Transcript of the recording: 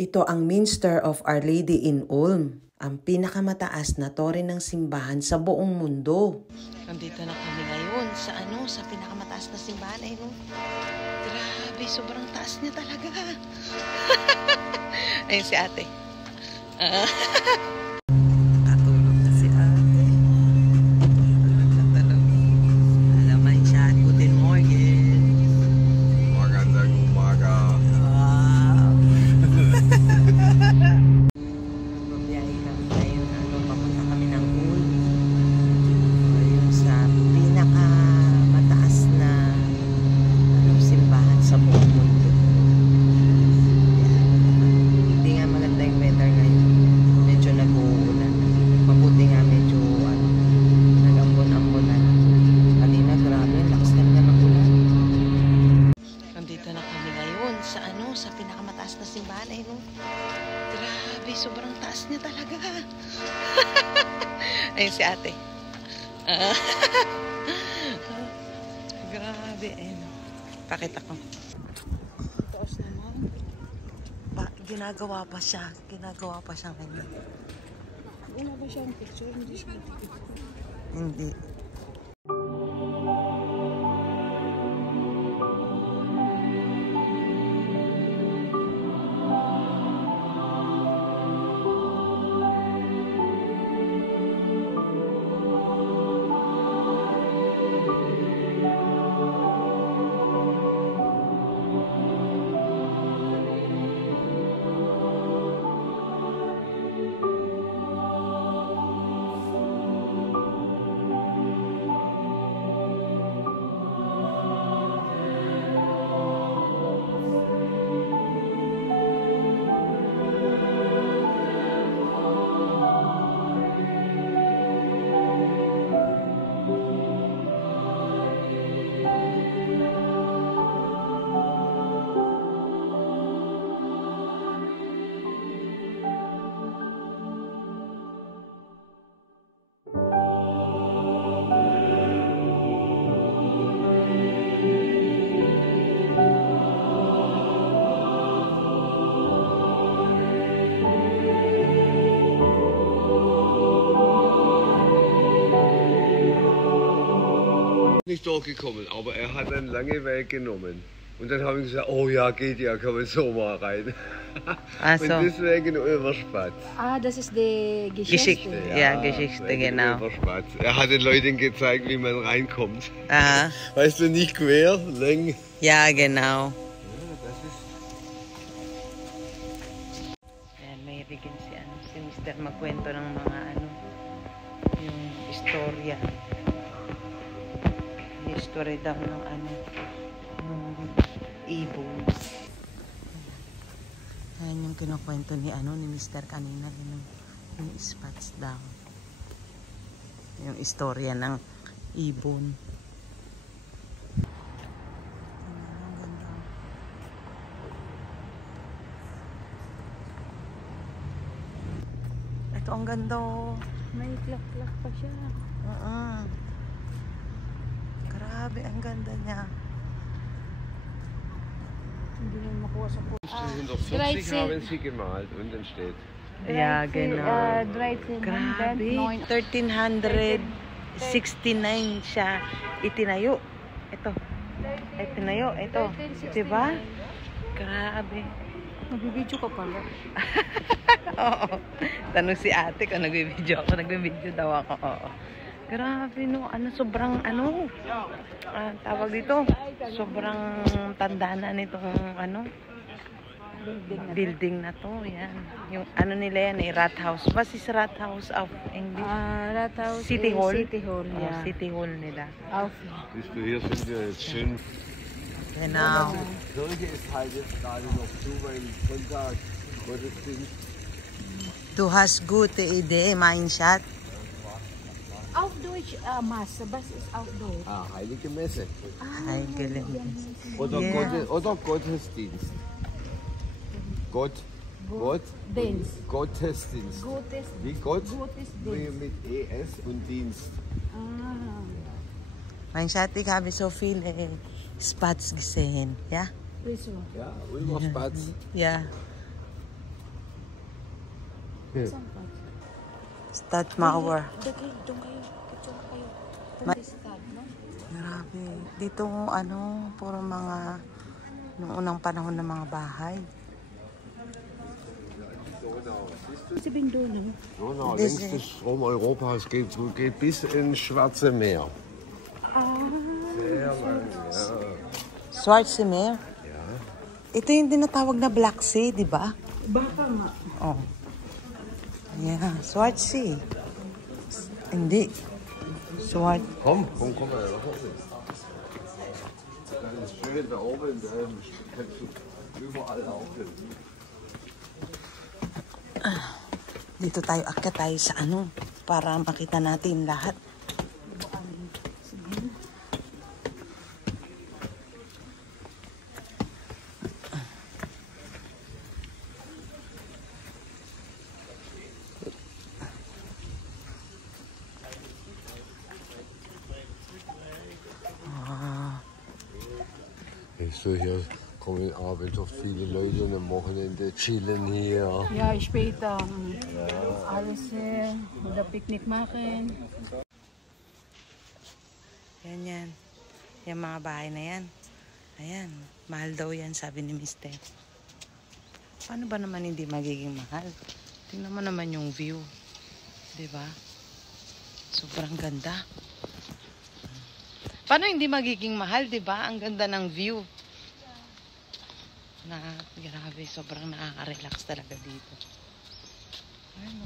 Ito ang Minster of Our Lady in Ulm, ang pinakamataas na tore ng simbahan sa buong mundo. Nandito na kami ngayon sa pinakamataas na simbahan. Ay, no? Grabe, sobrang taas niya talaga. Ayun si ate. Nakatulog na si ate. Tulog na talog. Alaman siya. Guten Morgen. Magandang umaga. Wow. Mabiyahe kami ngayon. Papunta kami ng Ulm. Yung sa pinakamataas na simbahan sa buong mundo. Hindi nga maganda yung weather ngayon. Medyo nag-uulan. Mabuti nga medyo nag-ambon-ambonan. Kanina grabe, lakas talaga ng ulan. Nandito na kami ngayon sa pinakamataas na simbahan. Ay, no? Grabe, sobrang taas niya talaga. Ayun si ate. Grabe, ayun. Pakita ko. Taas naman. Ginagawa pa siya ngayon. Wala ba siyang picture? Hindi siya Hindi. Nicht durchgekommen, aber er hat einen langen Weg genommen. Und dann haben wir gesagt, oh ja, geht ja, kann man so mal rein. Also. Und deswegen Ulmerspatz. Ah, das ist die Geschichte. Ja, Geschichte, genau. Ulmerspatz. Er hat den Leuten gezeigt, wie man reinkommt. Aha. Weißt du, nicht quer, lang. Ja, genau. Ja, das ist... Ayan, may rigin si Mr. magkwento ng mga yung istorya. History daw ng ng ibon. Ayan yung kinukwento ni Mr. kanina, yung spots daw. Yung istorya ng ibon. Ang ganda. Ito ang ganda. May klak-klak pa siya. Grabe, ang ganda niya. Hindi mo makuha sa po. 1940 haben sie gemalt, unten steht. Yeah, genau. Grabe, 1369 siya itinayo. Ito. Diba? Grabe. Nagbibidyo ka pala. Oo. Tanong si ate kung nagbibidyo ako. Nagbibidyo daw ako. Oo. Grabe, no. Sobrang tawag dito. Sobrang tanda na nitong building na to. Yan. Yung nila yan Rathaus. Was is Rathaus of English? Rathaus City Hall? City Hall, ja. City Hall nila. Siehst du, hier sind wir jetzt schön. Genau. Die Kirche ist halt jetzt gerade noch zu, weil Sonntag Gottesdienst. Du hast gute Idee, mein Schatz. Auf Deutsch, Masse. Was ist auf Deutsch? Ah, Heilige Messe. Heilige Messe. Oder, Yeah. oder Gottesdienst. Gottesdienst. Wie Gott, wie mit ES und Dienst. Mein Schatz, ich habe so viele Spots gesehen. Ja? This one. Ja, Ulmerspatz. Ja. Stad Mauer. Doon kayo. Picture kayo. Ma- Doon stad, no? Grabe. Dito, puro mga nung unang panahon ng mga bahay. Sabihin doon, no? Donau, Das längstes Strom Europas, geht bis ins Schwarze Meer. Sehr lang, ja. Schwarze Meer. Ja. Ito yung tinatawag na Black Sea, di ba? Baka nga. Oh. Yeah, Schwarze Sea. Hindi. Schwarze. Komm mal. Das ist schön da oben, da kannst du überall laufen. Dito tayo, akyat tayo sa para makita natin lahat. So, hier kommen abends oft viele Leute und am Wochenende chillen hier. Ja, später. Alles oder Picknick machen. Yan. Yung mga bahay na yan. Ayan, mahal daw yan, sabi ni Mister. Paano ba naman hindi magiging mahal? Tingnan mo naman yung view. Diba? Sobrang ganda. Paano hindi magiging mahal, diba? Ang ganda ng view. Grabe, sobrang nakaka-relax talaga dito. Ayun,